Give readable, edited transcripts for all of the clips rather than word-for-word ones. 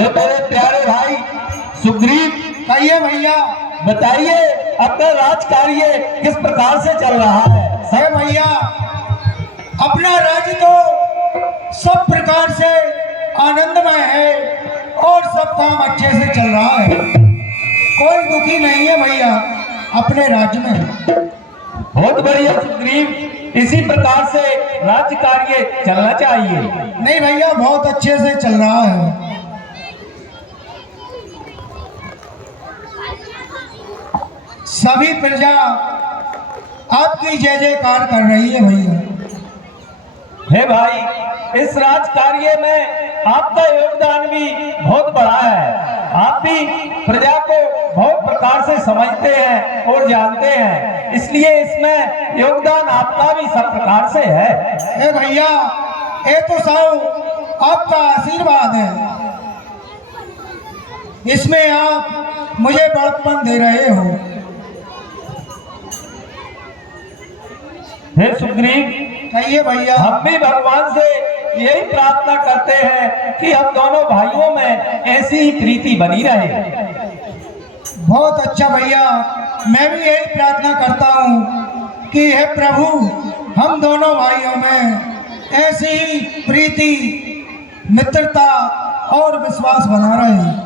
हे मेरे प्यारे भाई सुग्रीव, कहिए भैया। बताइए अपना राज कार्य किस प्रकार से चल रहा है? है भैया, अपना राज्य तो सब प्रकार से आनंदमय है और सब काम अच्छे से चल रहा है। कोई दुखी नहीं है भैया अपने राज्य में। बहुत बढ़िया सुग्रीव, इसी प्रकार से राज्य कार्य चलना चाहिए। नहीं भैया, बहुत अच्छे से चल रहा है। सभी प्रजा आपकी जय जयकार कर रही है भैया। हे भाई, इस राज कार्य में आपका योगदान भी बहुत बड़ा है। आप भी प्रजा को बहुत प्रकार से समझते हैं और जानते हैं, इसलिए इसमें योगदान आपका भी सब प्रकार से है। हे भैया, ये तो सब आपका आशीर्वाद है, इसमें आप मुझे बड़प्पन दे रहे हो। हे सुग्रीव, कहिए भैया। हम भी भगवान से यही प्रार्थना करते हैं कि हम दोनों भाइयों में ऐसी ही प्रीति बनी रहे। बहुत अच्छा भैया, मैं भी यही प्रार्थना करता हूँ कि हे प्रभु, हम दोनों भाइयों में ऐसी ही प्रीति, मित्रता और विश्वास बना रहे।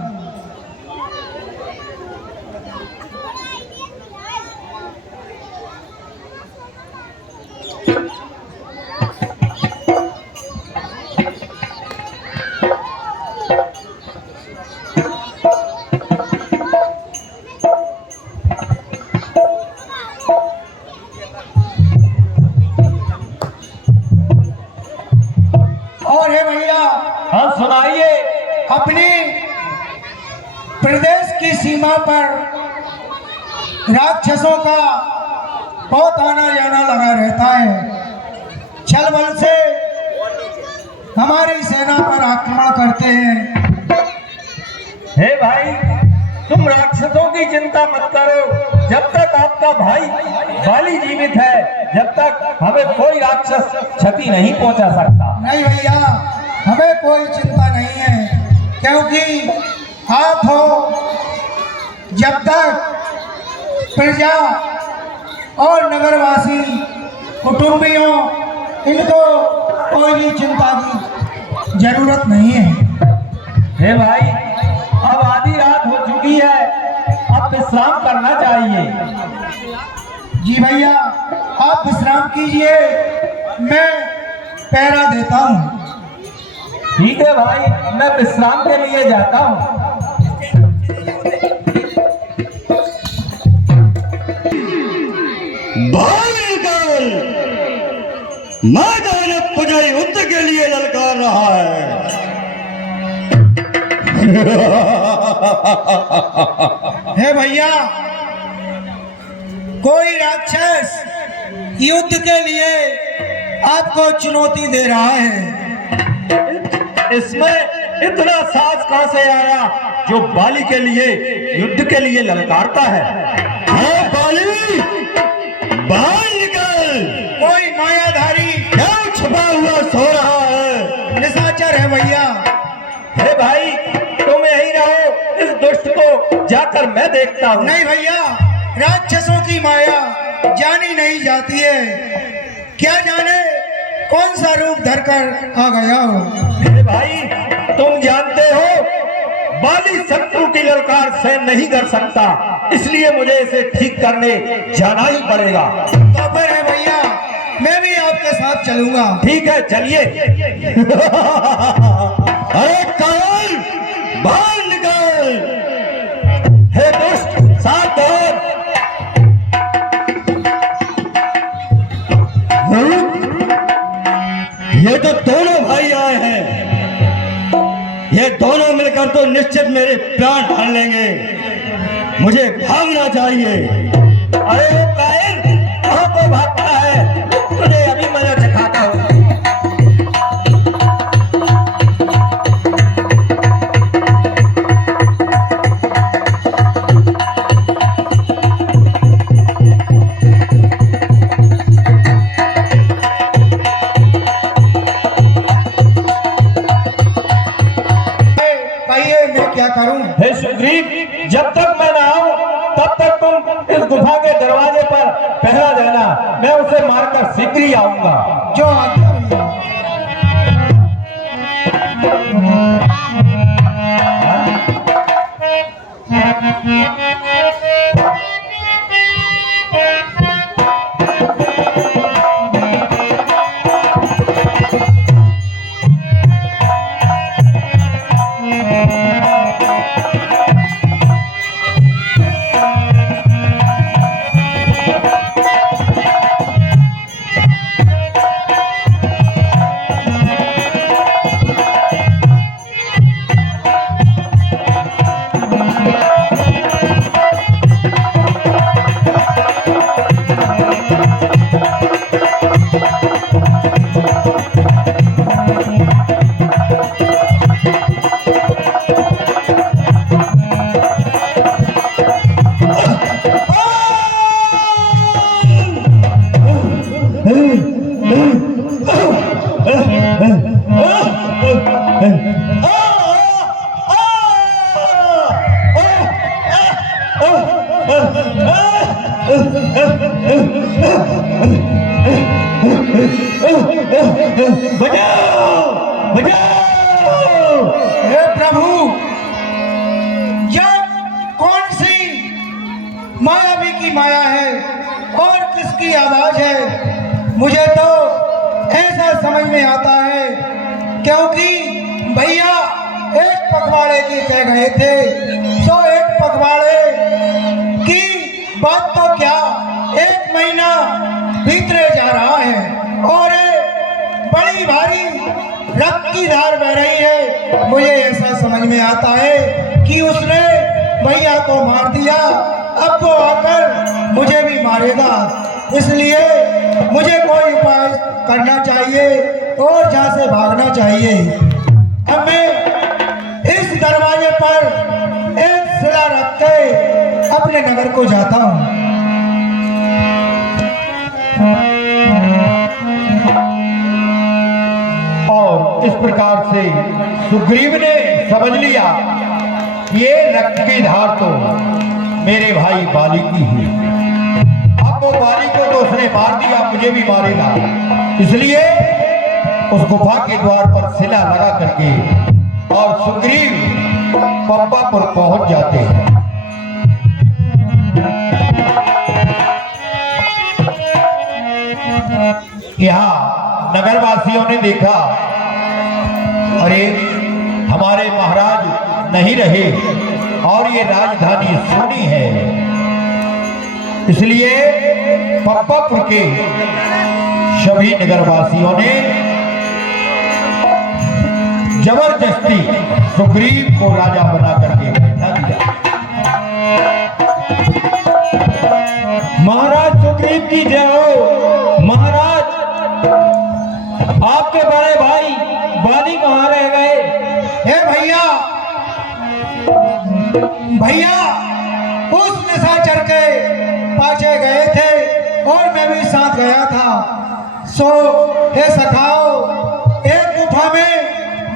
और हे भैया, हाँ सुनाइए। अपने प्रदेश की सीमा पर राक्षसों का बहुत आना जाना लगा रहता है। छल बल से हमारी सेना पर आक्रमण करते हैं। हे भाई, तुम राक्षसों की चिंता मत करो। जब तक आपका भाई बाली जीवित है, जब तक हमें कोई राक्षस क्षति नहीं पहुंचा सकता। नहीं भैया, हमें कोई चिंता नहीं है, क्योंकि आप हो। जब तक प्रजा और नगरवासी कुटुंबियों, इनको कोई भी चिंता की जरूरत नहीं है। हे भाई, अब आधी रात हो चुकी है, अब विश्राम करना चाहिए। जी भैया, आप विश्राम कीजिए, मैं पहरा देता हूँ। ठीक है भाई, मैं विश्राम के लिए जाता हूँ। मैदान पुजारी युद्ध के लिए ललकार रहा है। हे भैया, कोई राक्षस युद्ध के लिए आपको चुनौती दे रहा है। इसमें इतना साहस कहां से आया जो बाली के लिए युद्ध के लिए ललकारता है? हाँ बाली, बाहर निकल। कोई मायाधारी क्या छुपा हुआ सो रहा है? निशाचर है भैया। हे भाई, तुम यही रहो, इस दुष्ट को जाकर मैं देखता हूँ। नहीं भैया, राक्षसों की माया जानी नहीं जाती है। क्या जाने कौन सा रूप धरकर आ गया हो। हे भाई, तुम जानते हो बाली शत्रु की ललकार सहन नहीं कर सकता, इसलिए मुझे इसे ठीक करने जाना ही पड़ेगा। तो फिर है भैया, मैं भी आपके साथ चलूंगा। ठीक है, चलिए। अरे कौन, बाहर निकल। हे दुष्ट, सावधान। ये तो दोनों भाई आए हैं। ये दोनों मिलकर तो निश्चित मेरे प्राण ढाल लेंगे। मुझे भागना चाहिए। अरे वो कायर, कहाँ को भागता है? तुझे अभी मजा दिखाता हूँ। कहिए क्या करूं? हे सुग्रीव, जब तक मैं ना आऊं तब तक तुम इस गुफा के दरवाजे पर पहरा देना। मैं उसे मारकर शीघ्र ही आऊंगा। जो आज्ञा भैया। बचाओ, बचाओ। हे प्रभु, यह कौन सी मायावी की माया है और किसकी आवाज है? मुझे तो ऐसा समझ में आता है, क्योंकि भैया एक पखवाड़े की कह गए थे, सो एक पखवाड़े की बात तो क्या, 1 महीना बीतने जा रहा है और बड़ी भारी रक्त की धार बह रही है। मुझे ऐसा समझ में आता है कि उसने भैया को मार दिया, अब वो आकर मुझे भी मारेगा, इसलिए मुझे कोई उपाय करना चाहिए और जहाँ से भागना चाहिए। अब मैं इस दरवाजे पर एक सिला रख के अपने नगर को जाता हूँ। और इस प्रकार से सुग्रीव ने समझ लिया ये रक्त की धार तो मेरे भाई बाली की है। अब वो बाली को तो उसने मार दिया, मुझे भी मारेगा, इसलिए उस गुफा के द्वार पर सिला लगा करके और सुग्रीव पंपापुर पहुंच जाते हैं। यहाँ नगरवासियों ने देखा, अरे हमारे महाराज नहीं रहे और ये राजधानी सोनी है, इसलिए पंपापुर के सभी नगरवासियों ने जबरदस्ती सुग्रीव को राजा बना करके बैठा दिया। महाराज सुग्रीव की जय हो। महाराज, आपके बड़े भाई बाली कहाँ रह गए? हे भैया, भैया उस निशाचर के पाछे गए थे और मैं भी साथ गया था। सो हे सखाओ, एक गुफा में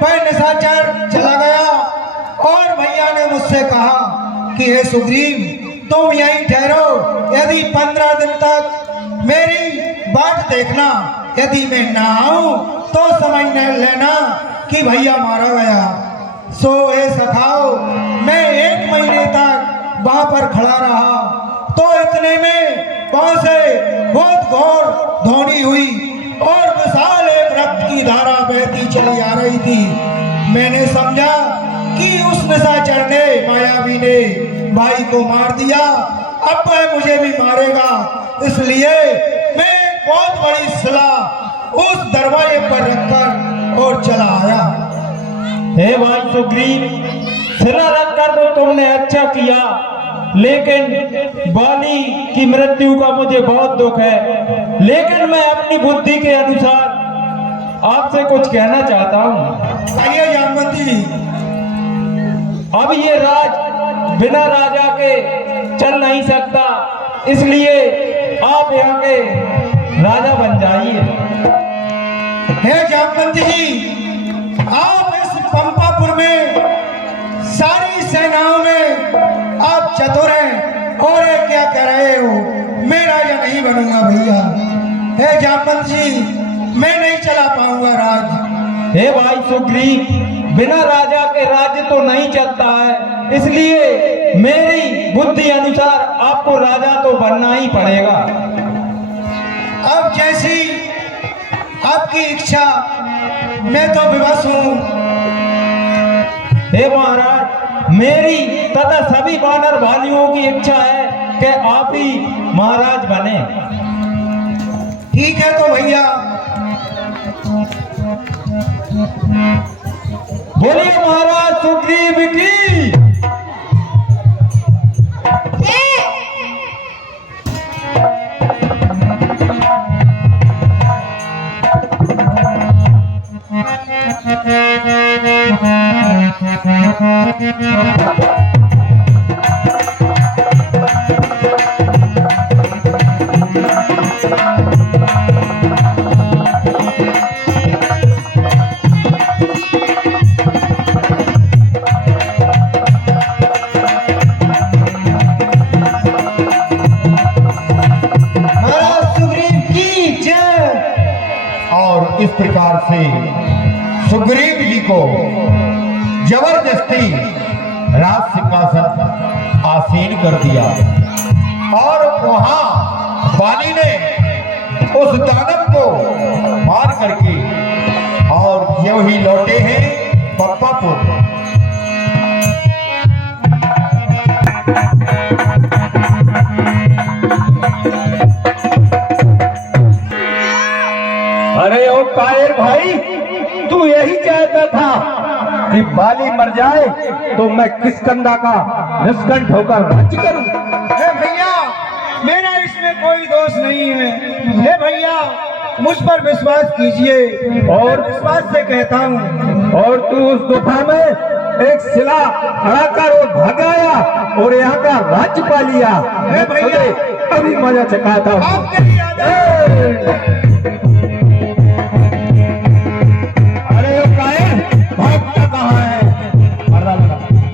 वह निशाचर चला गया और भैया ने मुझसे कहा कि हे सुग्रीव, तुम यहीं ठहरो, यदि 15 दिन तक मेरी बात देखना, यदि मैं ना आऊं तो समझ न लेना कि भैया मारा गया। सो हे सखाओ, मैं 1 महीने तक वहां पर खड़ा रहा, तो इतने में वहां से बहुत घोर ध्वनि हुई और विशाल एक रक्त की धारा बहती चली आ रही थी। मैंने समझा कि उस निशाचर ने, मायावी ने भाई को मार दिया, अब वह मुझे भी मारेगा, इसलिए मैं बहुत बड़ी सलाह उस दरवाजे पर रखकर और चला आया। हे भाई सुग्रीव, सिला रखकर तो तुमने अच्छा किया, लेकिन बाली की मृत्यु का मुझे बहुत दुख है, लेकिन मैं अपनी बुद्धि के अनुसार आपसे कुछ कहना चाहता हूँ। कहिए जामवंती जी। अब ये राज बिना राजा के चल नहीं सकता, इसलिए आप यहाँ के राजा बन जाइए। हे जामवंती जी, आप इस पंपापुर में सारी बनूंगा भैया। हे जामवंत जी, मैं नहीं चला पाऊंगा राज। हे भाई सुग्रीव, बिना राजा के राज्य तो नहीं चलता है, इसलिए मेरी बुद्धि अनुसार आपको राजा तो बनना ही पड़ेगा। अब जैसी आपकी इच्छा, मैं तो विवश हूँ। हे महाराज, मेरी तथा सभी वानर भाइयों की इच्छा है कि आप ही महाराज बने। ठीक है तो भैया। बोलिए महाराज सुग्रीव की। और इस प्रकार से सुग्रीव जी को जबरदस्ती राज सिंहासन आसीन कर दिया और वहां बाली ने उस दानव को मार करके और यूं ही लौटे हैं पप्पापुर। अरे ओ कायर भाई, तू यही चाहता था कि बाली मर जाए तो मैं किष्किंधा का निष्कंठ होकर राज्य करूं। हे भैया, मेरा इसमें कोई दोष नहीं है। हे भैया, मुझ पर विश्वास कीजिए और विश्वास से कहता हूँ। और तू उस गुफा में एक शिला खड़ा कर और भगाया और यहाँ का राज्य पा लिया। हे भैया, अभी मजा चकाता हूँ। आपके लिए